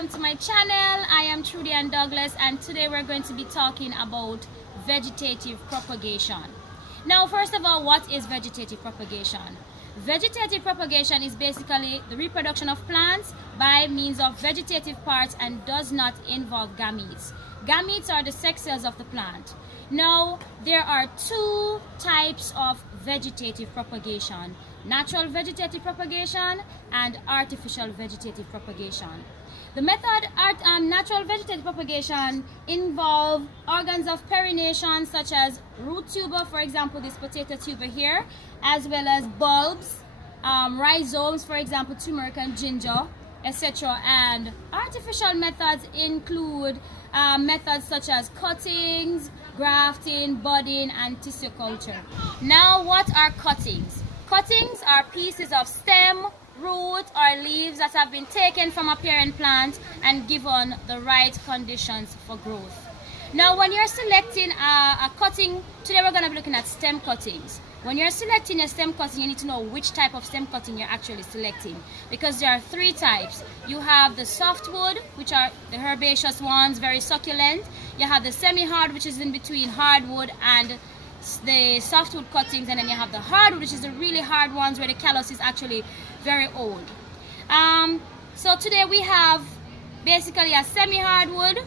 welcome to my channel. I am Trudy and Douglas, and today we're going to be talking about vegetative propagation. Now, first of all, what is vegetative propagation? Vegetative propagation is basically the reproduction of plants by means of vegetative parts and does not involve gametes. Gametes are the sex cells of the plant. Now, there are two types of vegetative propagation: natural vegetative propagation and artificial vegetative propagation. The method natural vegetative propagation involve organs of perennation such as root tuber, for example this potato tuber here, as well as bulbs, rhizomes, for example turmeric and ginger, etc. And artificial methods include methods such as cuttings, grafting, budding, and tissue culture. Now, what are cuttings? Cuttings are pieces of stem, root, or leaves that have been taken from a parent plant and given the right conditions for growth. Now, when you're selecting a cutting, today we're going to be looking at stem cuttings. When you're selecting a stem cutting, you need to know which type of stem cutting you're actually selecting, because there are three types. You have the softwood, which are the herbaceous ones, very succulent. You have the semi-hard, which is in between hardwood and the softwood cuttings, and then you have the hardwood, which is the really hard ones where the callus is actually very old. So today we have basically a semi-hardwood,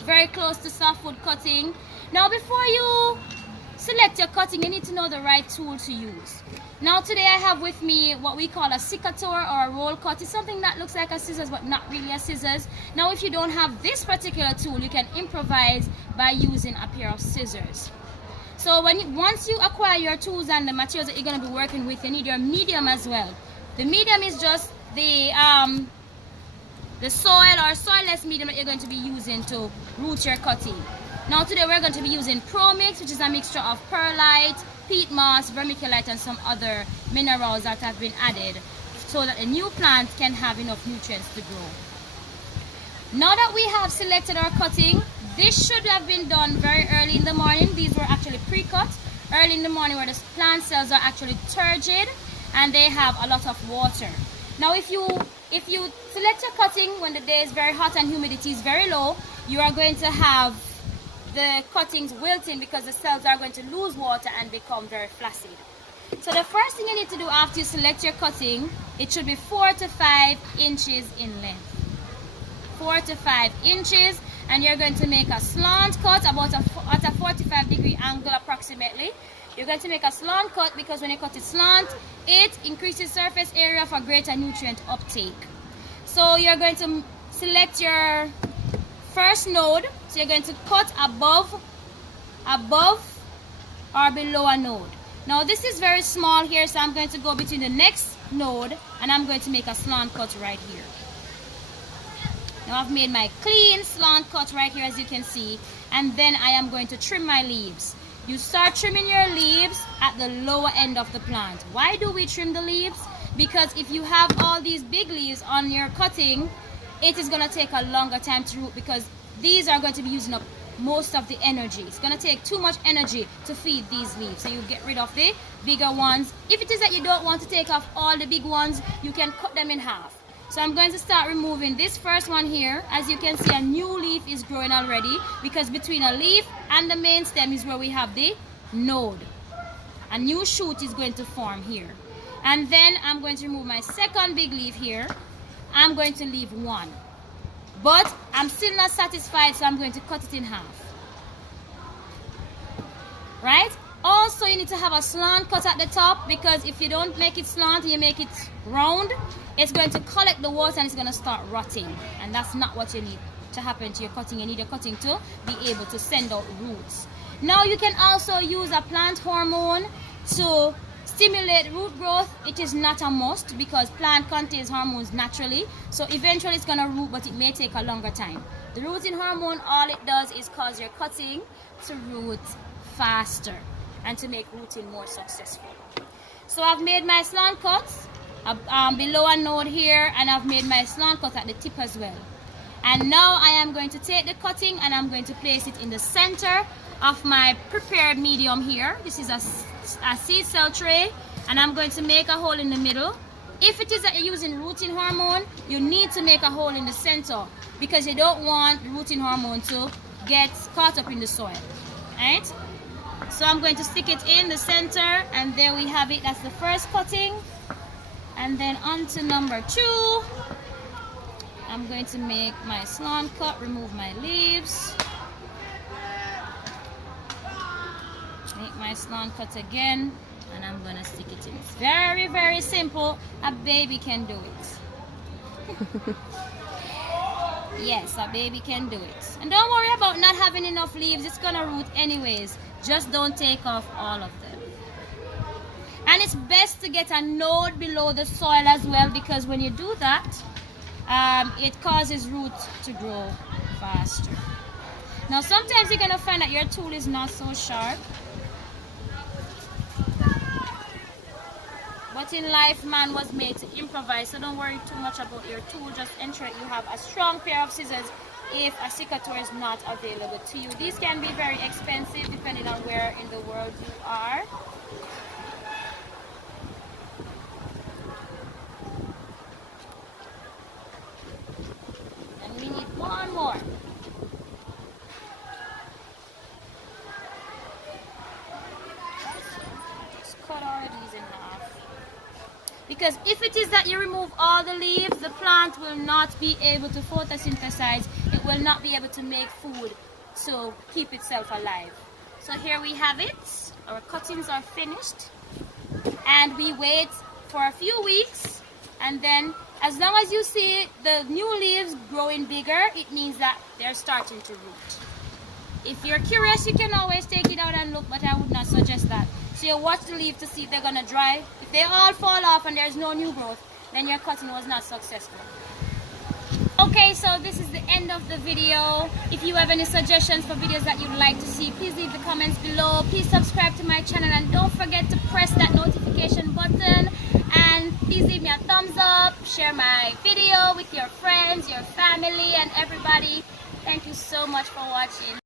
very close to softwood cutting. Now, before you select your cutting, you need to know the right tool to use. Now, today I have with me what we call a cicator or a roll cut. It's something that looks like a scissors but not really a scissors. Now, if you don't have this particular tool, you can improvise by using a pair of scissors. So once you acquire your tools and the materials that you're going to be working with, you need your medium as well. The medium is just the soil or soilless medium that you're going to be using to root your cutting. Now, today we're going to be using Pro Mix, which is a mixture of perlite, peat moss, vermiculite, and some other minerals that have been added so that a new plant can have enough nutrients to grow. Now that we have selected our cutting, this should have been done very early in the morning. These were actually pre-cut early in the morning, where the plant cells are actually turgid and they have a lot of water. Now, if you select your cutting when the day is very hot and humidity is very low, you are going to have the cuttings wilting because the cells are going to lose water and become very flaccid. So the first thing you need to do after you select your cutting, it should be 4 to 5 inches in length. 4 to 5 inches, and you're going to make a slant cut at a 45-degree angle approximately. You're going to make a slant cut because when you cut it slant, it increases surface area for greater nutrient uptake. So you're going to select your first node. So you're going to cut above or below a node. Now this is very small here, so I'm going to go between the next node and I'm going to make a slant cut right here. Now I've made my clean slant cut right here, as you can see, and then I am going to trim my leaves. You start trimming your leaves at the lower end of the plant. Why do we trim the leaves? Because if you have all these big leaves on your cutting, it is going to take a longer time to root because these are going to be using up most of the energy. It's going to take too much energy to feed these leaves. So you get rid of the bigger ones. If it is that you don't want to take off all the big ones, you can cut them in half. So I'm going to start removing this first one here. As you can see, a new leaf is growing already because between a leaf and the main stem is where we have the node. A new shoot is going to form here. And then I'm going to remove my second big leaf here. I'm going to leave one. But I'm still not satisfied, so I'm going to cut it in half. Right? Also, you need to have a slant cut at the top, because if you don't make it slant and you make it round, it's going to collect the water and it's going to start rotting. And that's not what you need to happen to your cutting. You need your cutting to be able to send out roots. Now you can also use a plant hormone to stimulate root growth. It is not a must because plant contains hormones naturally. So eventually it's going to root, but it may take a longer time. The rooting hormone, all it does is cause your cutting to root faster and to make rooting more successful. So I've made my slant cuts below a node here, and I've made my slant cut at the tip as well. And now I am going to take the cutting and I'm going to place it in the center of my prepared medium here. This is a seed cell tray, and I'm going to make a hole in the middle. If it is that you're using rooting hormone, you need to make a hole in the center. because you don't want rooting hormone to get caught up in the soil. Right? So I'm going to stick it in the center, and there we have it. That's the first cutting. And then on to number 2. I'm going to make my slant cut, remove my leaves. Make my slant cut again, and I'm going to stick it in. It's very, very simple. A baby can do it. Yes, a baby can do it. And don't worry about not having enough leaves. It's going to root anyways. Just don't take off all of them. And it's best to get a node below the soil as well, because when you do that, it causes roots to grow faster. Now sometimes you're going to find that your tool is not so sharp. But in life, man was made to improvise, so don't worry too much about your tool. Just ensure you have a strong pair of scissors if a secateur is not available to you. These can be very expensive depending on where in the world you are. And we need one more. Just cut all of these in half. Because if it is that you remove all the leaves, the plant will not be able to photosynthesize. It will not be able to make food to keep itself alive. So here we have it. Our cuttings are finished. And we wait for a few weeks. And then as long as you see the new leaves growing bigger, it means that they're starting to root. If you're curious, you can always take it out and look, but I would not suggest that. So you watch the leaf to see if they're going to dry. If they all fall off and there's no new growth, then your cutting was not successful. Okay, so this is the end of the video. If you have any suggestions for videos that you'd like to see, please leave the comments below. Please subscribe to my channel, and don't forget to press that notification button. And please leave me a thumbs up, share my video with your friends, your family, and everybody. Thank you so much for watching.